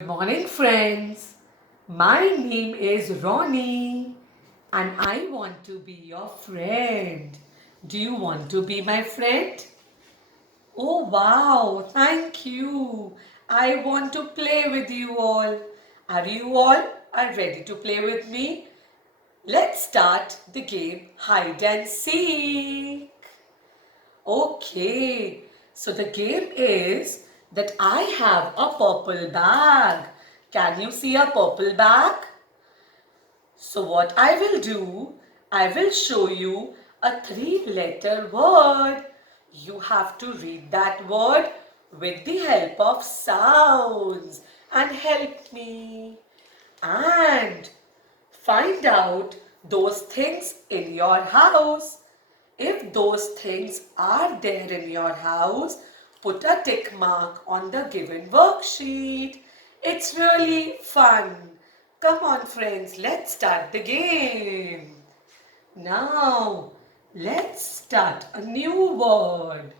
Good morning, friends. My name is Roni and I want to be your friend. Do you want to be my friend? Oh, wow, thank you. I want to play with you all. Are you all ready to play with me? Let's start the game hide and seek. Okay, so the game is that I have a purple bag. Can you see a purple bag? So what I will do, I will show you a three-letter word. You have to read that word with the help of sounds and help me. And find out those things in your house. If those things are there in your house, put a tick mark on the given worksheet. It's really fun. Come on, friends, let's start the game. Now, let's start a new word.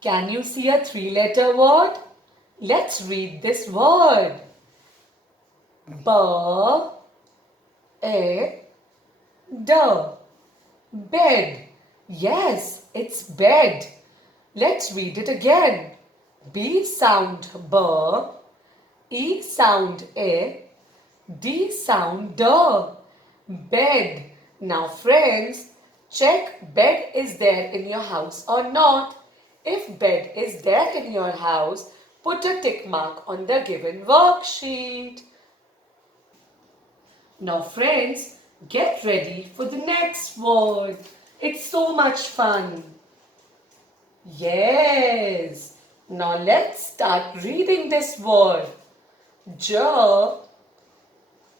Can you see a three-letter word? Let's read this word. B, A, D. Bed. Yes, it's bed. Let's read it again. B sound B, E sound A, D sound D. Bed. Now friends, check bed is there in your house or not. If bed is there in your house, put a tick mark on the given worksheet. Now friends, get ready for the next word. It's so much fun. Yes. Now let's start reading this word. J,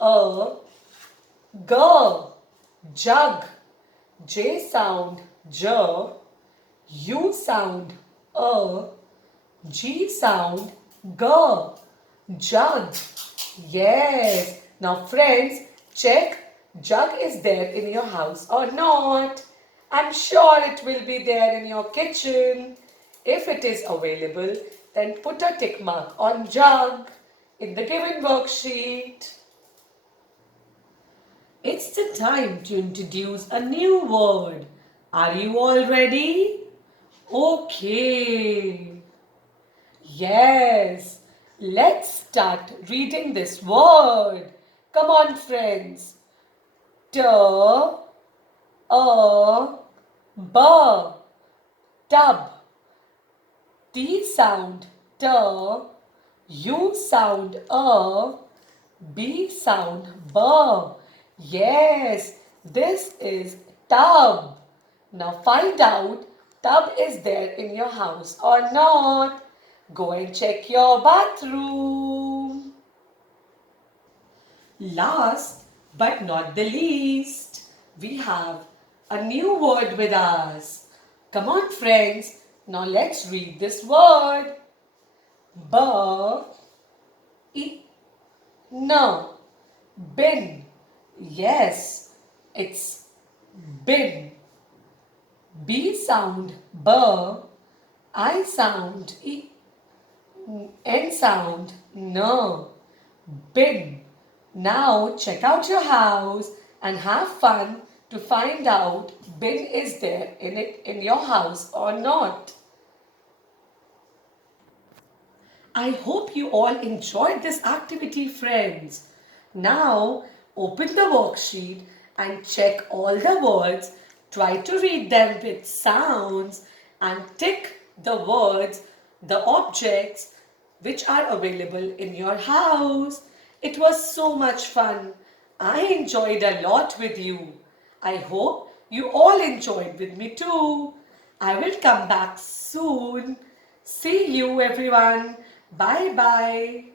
a, g, jug. J sound J, U sound A, G sound G, jug. Yes. Now friends, check jug is there in your house or not. I'm sure it will be there in your kitchen. If it is available, then put a tick mark on jug in the given worksheet. It's the time to introduce a new word. Are you all ready? Okay. Yes. Let's start reading this word. Come on, friends. T, a, b, tub. T sound T, U sound A, B sound B. Yes, this is tub. Now find out tub is there in your house or not. Go and check your bathroom. Last but not the least, we have a new word with us. Come on, friends. Now let's read this word. B, I, N. Bin. Yes, it's bin. B sound B, I sound I, N sound N. Bin. Now check out your house and have fun to find out bin is there in your house or not. I hope you all enjoyed this activity, friends. Now open the worksheet and check all the words. Try to read them with sounds and tick the words, the objects which are available in your house. It was so much fun. I enjoyed a lot with you. I hope you all enjoyed with me too. I will come back soon. See you everyone. Bye bye.